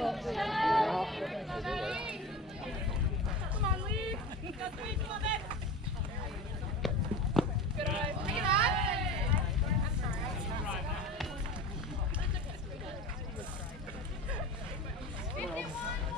Come on, lead. Go three, come on, babe. Good eye. Pick it up. I'm sorry.